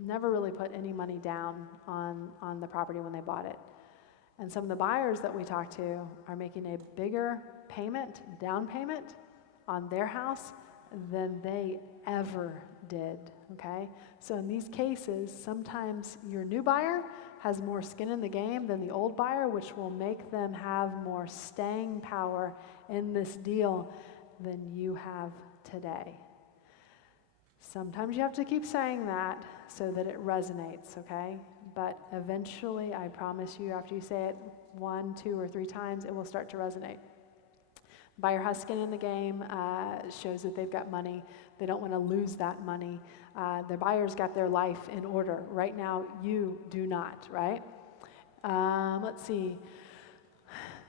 never really put any money down on the property when they bought it. And some of the buyers that we talk to are making a bigger down payment on their house than they ever did, okay? So in these cases, sometimes your new buyer has more skin in the game than the old buyer, which will make them have more staying power in this deal than you have today. Sometimes you have to keep saying that so that it resonates, okay? But eventually, I promise you, after you say it 1, 2, or 3 times, it will start to resonate. Buyer has skin in the game, shows that they've got money. They don't want to lose that money. The buyer's got their life in order. Right now, you do not, right? Let's see.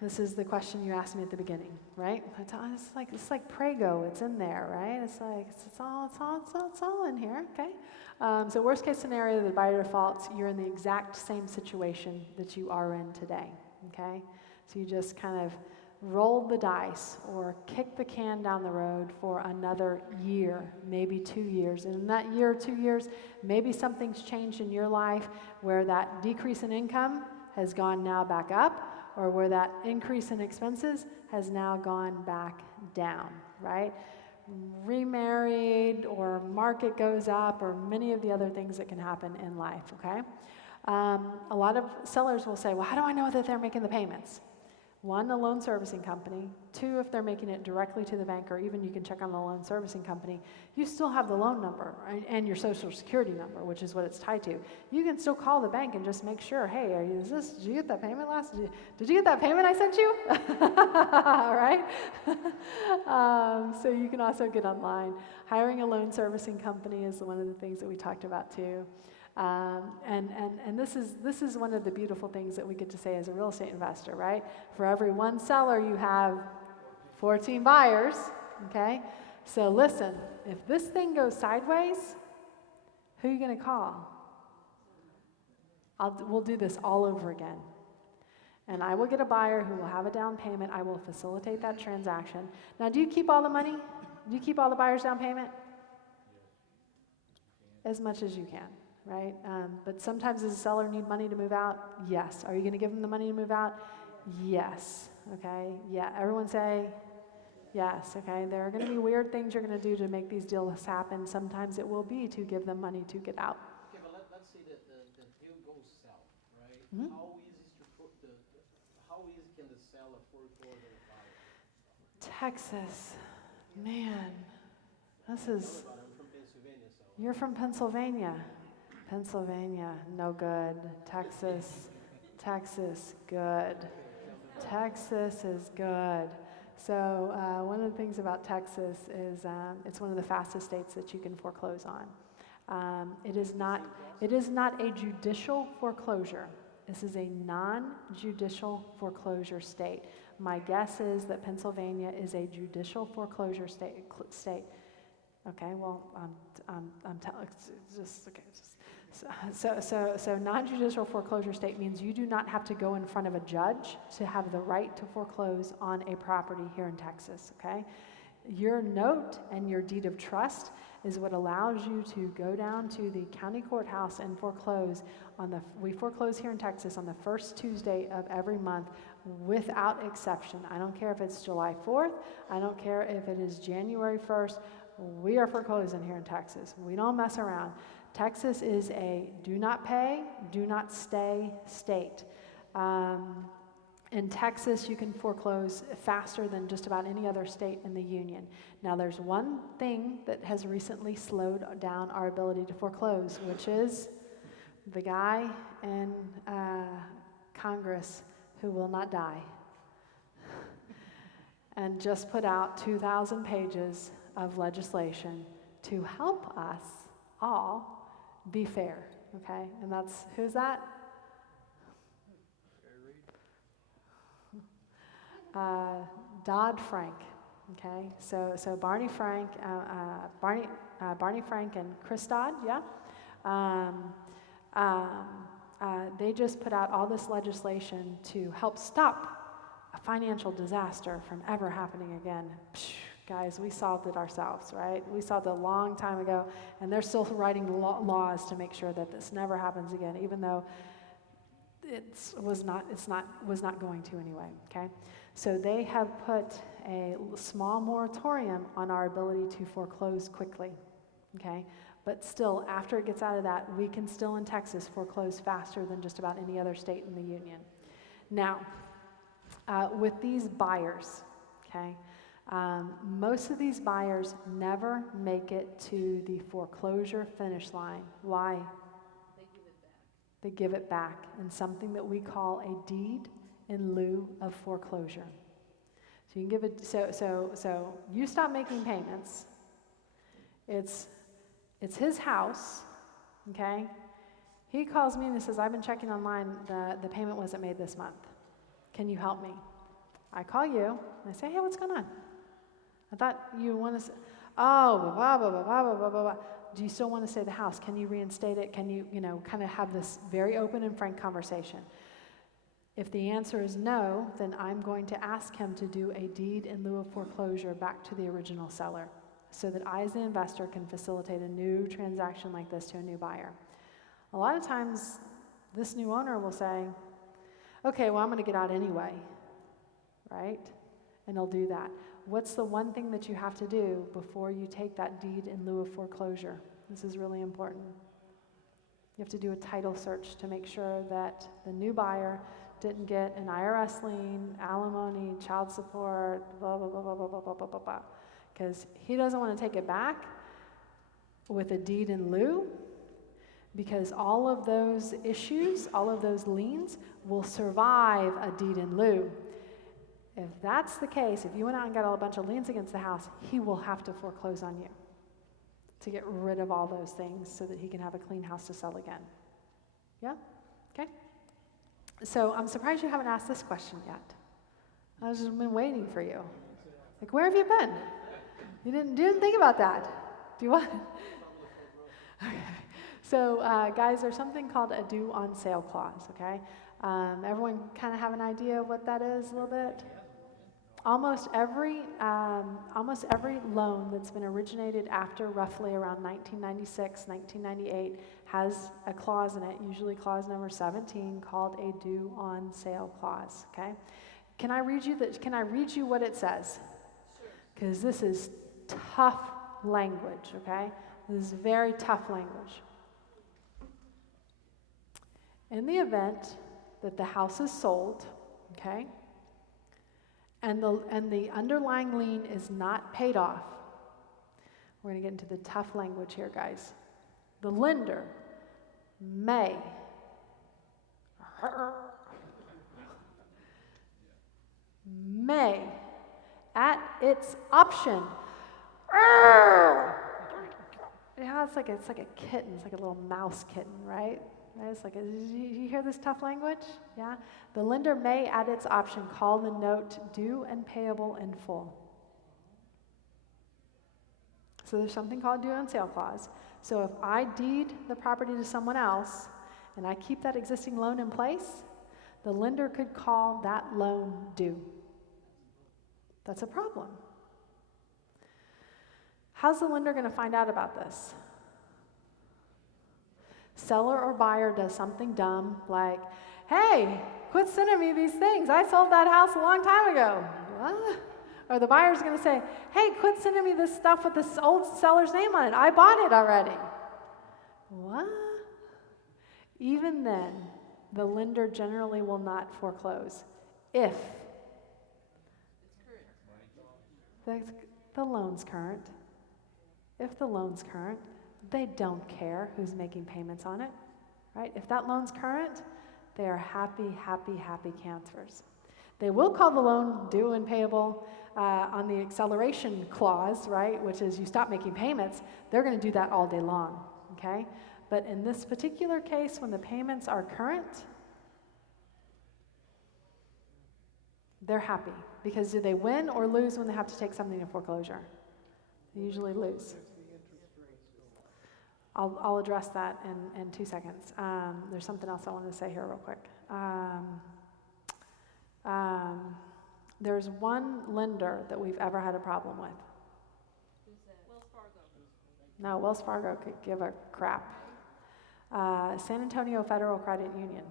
This is the question you asked me at the beginning, right? It's like Prego. It's in there, right? It's all in here. Okay. So worst case scenario, the buyer defaults. You're in the exact same situation that you are in today. Okay. So you just kind of roll the dice or kick the can down the road for another year, maybe 2 years. And in that year or 2 years, maybe something's changed in your life where that decrease in income has gone now back up, or where that increase in expenses has now gone back down, right? Remarried, or market goes up, or many of the other things that can happen in life, okay? A lot of sellers will say, well, how do I know that they're making the payments? 1, a loan servicing company. 2, if they're making it directly to the bank, or even you can check on the loan servicing company, you still have the loan number and your social security number, which is what it's tied to. You can still call the bank and just make sure, hey, did you get that payment did you get that payment I sent you? All right? So you can also get online. Hiring a loan servicing company is one of the things that we talked about too. And this is one of the beautiful things that we get to say as a real estate investor, right? For every 1 seller, you have 14 buyers, okay? So listen, if this thing goes sideways, who are you going to call? We'll do this all over again. And I will get a buyer who will have a down payment. I will facilitate that transaction. Now, do you keep all the money? Do you keep all the buyer's down payment? As much as you can. Right? But sometimes does a seller need money to move out? Yes. Are you going to give them the money to move out? Yes. Okay? Yeah. Everyone say yes. Okay? There are going to be weird things you're going to do to make these deals happen. Sometimes it will be to give them money to get out. Okay, but let's say that the deal goes south, right? Mm-hmm. How easy can the seller foreclose on the buyer? Texas. Man. This is... I'm from Pennsylvania, so... You're from Pennsylvania. Pennsylvania, no good. Texas, good. Texas is good. So one of the things about Texas is it's one of the fastest states that you can foreclose on. It is not a judicial foreclosure. This is a non-judicial foreclosure state. My guess is that Pennsylvania is a judicial foreclosure state. Okay, well, I'm telling just okay. So non-judicial foreclosure state means you do not have to go in front of a judge to have the right to foreclose on a property here in Texas, okay? Your note and your deed of trust is what allows you to go down to the county courthouse and foreclose we foreclose here in Texas on the first Tuesday of every month without exception. I don't care if it's July 4th, I don't care if it is January 1st, we are foreclosing here in Texas. We don't mess around. Texas is a do not pay, do not stay state. In Texas, you can foreclose faster than just about any other state in the union. Now, there's one thing that has recently slowed down our ability to foreclose, which is the guy in Congress who will not die and just put out 2,000 pages of legislation to help us all be fair okay? And that's, who's that? Dodd-Frank, okay? So Barney Frank, Barney Frank and Chris Dodd, yeah? They just put out all this legislation to help stop a financial disaster from ever happening again. Psh, guys, we solved it ourselves, right? We solved it a long time ago, and they're still writing laws to make sure that this never happens again, even though it was not going to anyway, okay? So they have put a small moratorium on our ability to foreclose quickly, okay? But still, after it gets out of that, we can still in Texas foreclose faster than just about any other state in the union. Now, with these buyers, okay, most of these buyers never make it to the foreclosure finish line. Why? They give it back in something that we call a deed in lieu of foreclosure. So you can give it. So you stop making payments. It's his house, okay? He calls me and he says, "I've been checking online. The payment wasn't made this month. Can you help me?" I call you and I say, "Hey, what's going on? I thought you want to say, oh, blah, blah, blah, blah, blah, blah, blah, blah. Do you still want to stay the house? Can you reinstate it? Can you, kind of have this very open and frank conversation?" If the answer is no, then I'm going to ask him to do a deed in lieu of foreclosure back to the original seller so that I, as the investor, can facilitate a new transaction like this to a new buyer. A lot of times, this new owner will say, "Okay, well, I'm going to get out anyway," right? And he'll do that. What's the one thing that you have to do before you take that deed in lieu of foreclosure? This is really important. You have to do a title search to make sure that the new buyer didn't get an IRS lien, alimony, child support, blah, blah, blah, blah, blah, blah, blah, blah, blah, blah. Because he doesn't want to take it back with a deed in lieu, because all of those issues, all of those liens will survive a deed in lieu. If that's the case, if you went out and got a bunch of liens against the house, he will have to foreclose on you to get rid of all those things so that he can have a clean house to sell again. Yeah? Okay? So I'm surprised you haven't asked this question yet. I've just been waiting for you. Like, where have you been? You didn't think about that. Do you want? Okay. So, guys, there's something called a due on sale clause, okay? Everyone kind of have an idea of what that is a little bit? Almost every loan that's been originated after roughly around 1996, 1998 has a clause in it, usually clause number 17, called a due on sale clause, okay? Can I read you what it says? Because this is tough language, okay? This is very tough language. In the event that the house is sold, okay, and the underlying lien is not paid off, we're going to get into the tough language here, guys. The lender may at its option. Yeah, it's like a kitten. It's like a little mouse kitten, right? It's like, you hear this tough language? Yeah? The lender may, at its option, call the note due and payable in full. So there's something called due on sale clause. So if I deed the property to someone else and I keep that existing loan in place, the lender could call that loan due. That's a problem. How's the lender going to find out about this? Seller or buyer does something dumb like, "Hey, quit sending me these things. I sold that house a long time ago." What? Or the buyer's going to say, "Hey, quit sending me this stuff with this old seller's name on it. I bought it already." What? Even then, the lender generally will not foreclose if the loan's current. If the loan's current, they don't care who's making payments on it, right? If that loan's current, they are happy, happy, happy cancers. They will call the loan due and payable on the acceleration clause, right, which is you stop making payments. They're going to do that all day long, okay? But in this particular case, when the payments are current, they're happy. Because do they win or lose when they have to take something to foreclosure? They usually lose. I'll address that in 2 seconds. There's something else I wanted to say here real quick. There's one lender that we've ever had a problem with. Who's that? Wells Fargo. No, Wells Fargo could give a crap. San Antonio Federal Credit Union.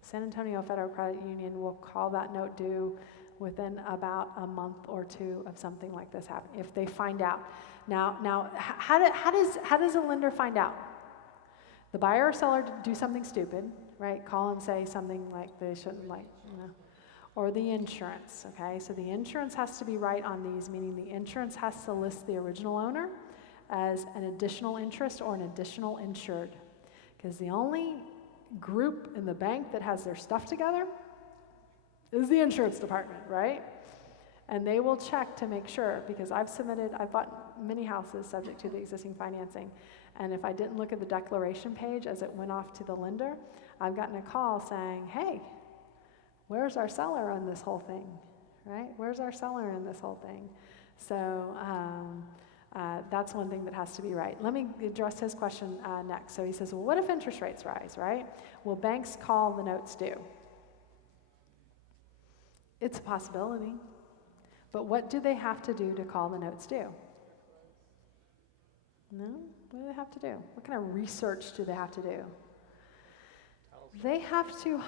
San Antonio Federal Credit Union will call that note due within about a month or two of something like this happening, if they find out. Now, how does a lender find out? The buyer or seller do something stupid, right? Call and say something like they shouldn't, like, you know. Or the insurance, okay? So the insurance has to be right on these, meaning the insurance has to list the original owner as an additional interest or an additional insured. Because the only group in the bank that has their stuff together is the insurance department, right? And they will check to make sure, because I've bought many houses subject to the existing financing, and if I didn't look at the declaration page as it went off to the lender, I've gotten a call saying, hey, where's our seller on this whole thing, right? Where's our seller in this whole thing? So that's one thing that has to be right. Let me address his question next. So he says, well, what if interest rates rise, right? Will banks call the notes due? It's a possibility. But what do they have to do to call the notes due? No? What do they have to do? What kind of research do they have to do? They have to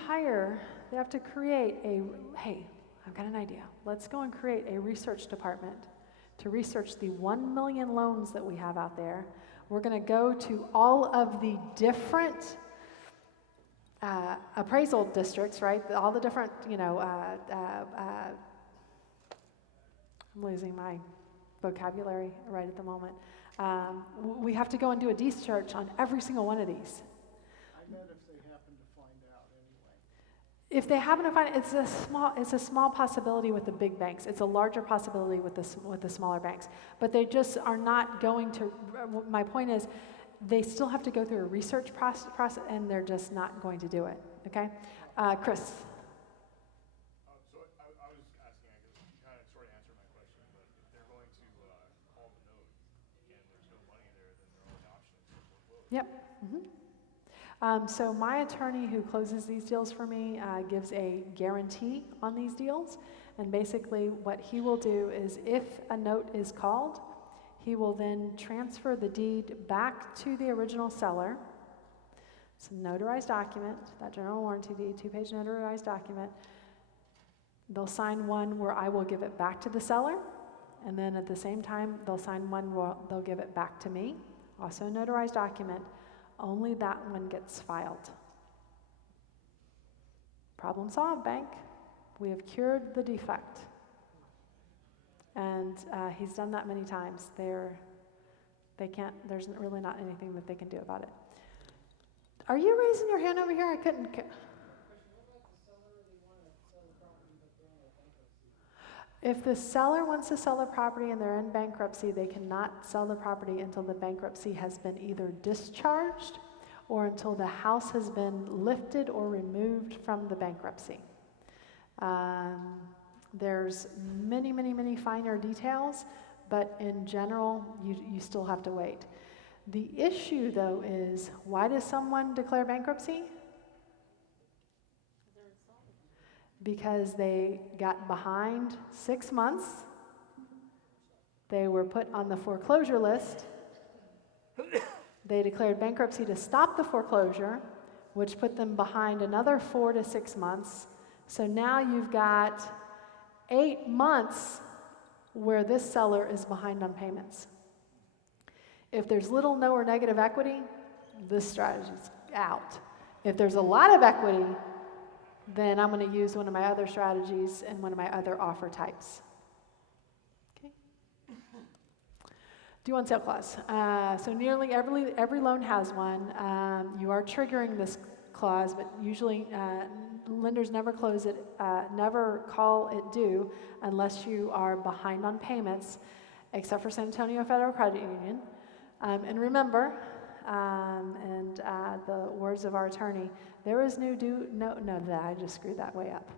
create hey, I've got an idea. Let's go and create a research department to research the 1 million loans that we have out there. We're going to go to all of the different appraisal districts, right? All the different, I'm losing my vocabulary right at the moment. We have to go and do a deed search on every single one of these. I bet if they happen to find out anyway. If they happen to find, it's a small possibility with the big banks. It's a larger possibility with the smaller banks. But they just are not going to. My point is, they still have to go through a research process, and they're just not going to do it. Okay, Chris. So I was asking, I guess you kind of sort of answered my question, but if they're going to call the note and there's no money there, then their only option is to foreclose. Yep. So my attorney who closes these deals for me gives a guarantee on these deals, and basically what he will do is if a note is called, he will then transfer the deed back to the original seller. It's a notarized document, that general warranty deed, 2-page notarized document. They'll sign one where I will give it back to the seller, and then at the same time, they'll sign one where they'll give it back to me, also a notarized document. Only that one gets filed. Problem solved, bank. We have cured the defect. And he's done that many times. There's really not anything that they can do about it. Are you raising your hand over here? I couldn't. If the seller wants to sell the property and they're in bankruptcy, they cannot sell the property until the bankruptcy has been either discharged or until the house has been lifted or removed from the bankruptcy. There's many finer details, but in general, you still have to wait. The issue, though, is why does someone declare bankruptcy? Because they got behind 6 months. They were put on the foreclosure list. They declared bankruptcy to stop the foreclosure, which put them behind another 4 to 6 months. So now you've got 8 months where this seller is behind on payments. If there's little, no, or negative equity, this strategy's out. If there's a lot of equity, then I'm going to use one of my other strategies and one of my other offer types. Okay. Due on sale clause. So nearly every loan has one. You are triggering this clause, but usually lenders never close it, never call it due unless you are behind on payments, except for San Antonio Federal Credit Union. And remember, and the words of our attorney, there is I just screwed that way up.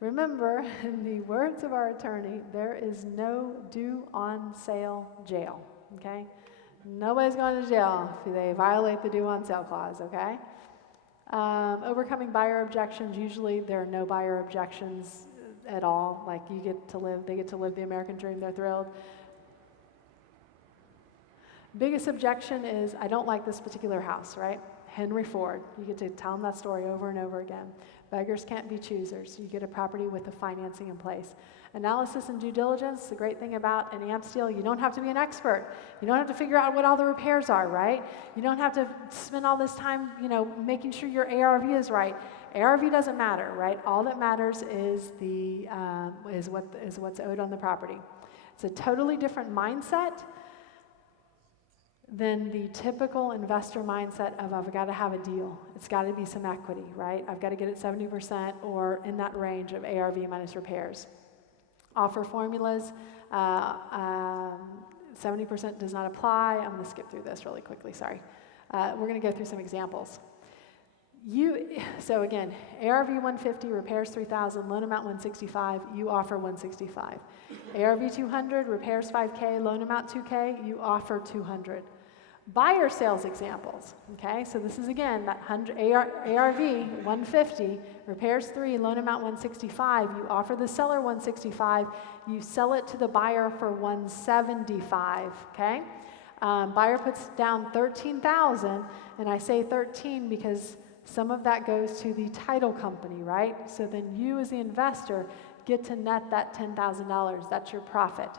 Remember, in the words of our attorney, there is no due on sale jail, okay? Nobody's going to jail if they violate the due on sale clause, okay? Overcoming buyer objections, usually there are no buyer objections at all. Like they get to live the American dream, they're thrilled. Biggest objection is, I don't like this particular house, right? Henry Ford, you get to tell them that story over and over again. Beggars can't be choosers. You get a property with the financing in place. Analysis and due diligence, the great thing about an AMP deal, you don't have to be an expert. You don't have to figure out what all the repairs are, right? You don't have to spend all this time, making sure your ARV is right. ARV doesn't matter, right? All that matters is what's owed on the property. It's a totally different mindset than the typical investor mindset of, I've got to have a deal. It's got to be some equity, right? I've got to get it 70% or in that range of ARV minus repairs. Offer formulas, 70% does not apply. I'm going to skip through this really quickly, sorry. We're going to go through some examples. So again, ARV 150, repairs 3,000, loan amount 165, you offer 165. ARV 200, repairs 5K, loan amount 2K, you offer 200. Buyer sales examples, okay? So this is again, that ARV 150, repairs 3, loan amount 165, you offer the seller 165, you sell it to the buyer for 175, okay? Buyer puts down 13,000, and I say 13 because some of that goes to the title company, right? So then you as the investor get to net that $10,000. That's your profit.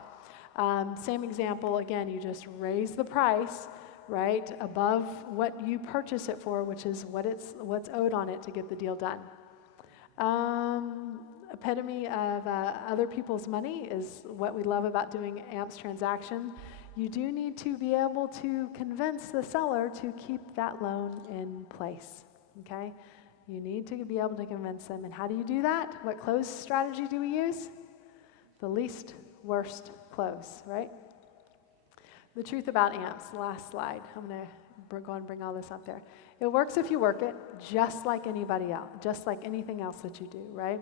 Same example, again, you just raise the price, right, above what you purchase it for, which is what's owed on it to get the deal done. Epitome of other people's money is what we love about doing AMP's transaction. You do need to be able to convince the seller to keep that loan in place. Okay, you need to be able to convince them. And how do you do that? What close strategy do we use? The least worst close, right? The truth about AMPs, the last slide. I'm going to go and bring all this up there. It works if you work it, just like anybody else, just like anything else that you do, right?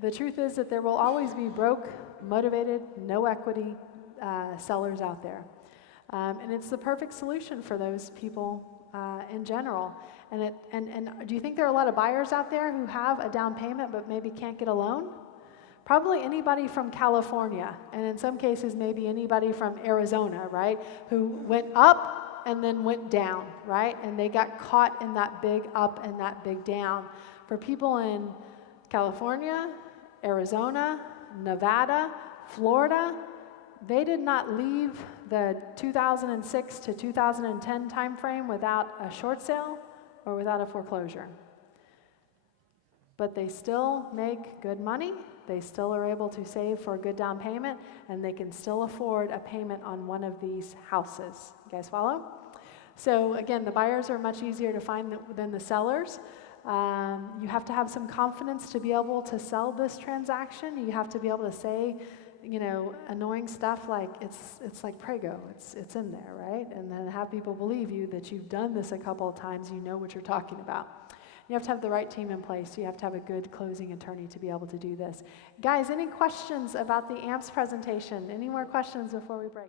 The truth is that there will always be broke, motivated, no equity sellers out there. And it's the perfect solution for those people in general. And do you think there are a lot of buyers out there who have a down payment but maybe can't get a loan? Probably anybody from California, and in some cases maybe anybody from Arizona, right, who went up and then went down, right, and they got caught in that big up and that big down. For people in California, Arizona, Nevada, Florida, they did not leave the 2006 to 2010 timeframe without a short sale or without a foreclosure. But they still make good money. They still are able to save for a good down payment, and they can still afford a payment on one of these houses. You guys follow? So again, the buyers are much easier to find than the sellers. You have to have some confidence to be able to sell this transaction. You have to be able to say, annoying stuff like it's like Prego, it's in there, right? And then have people believe you that you've done this a couple of times, you know what you're talking about. You have to have the right team in place. You have to have a good closing attorney to be able to do this. Guys, any questions about the AMPS presentation? Any more questions before we break?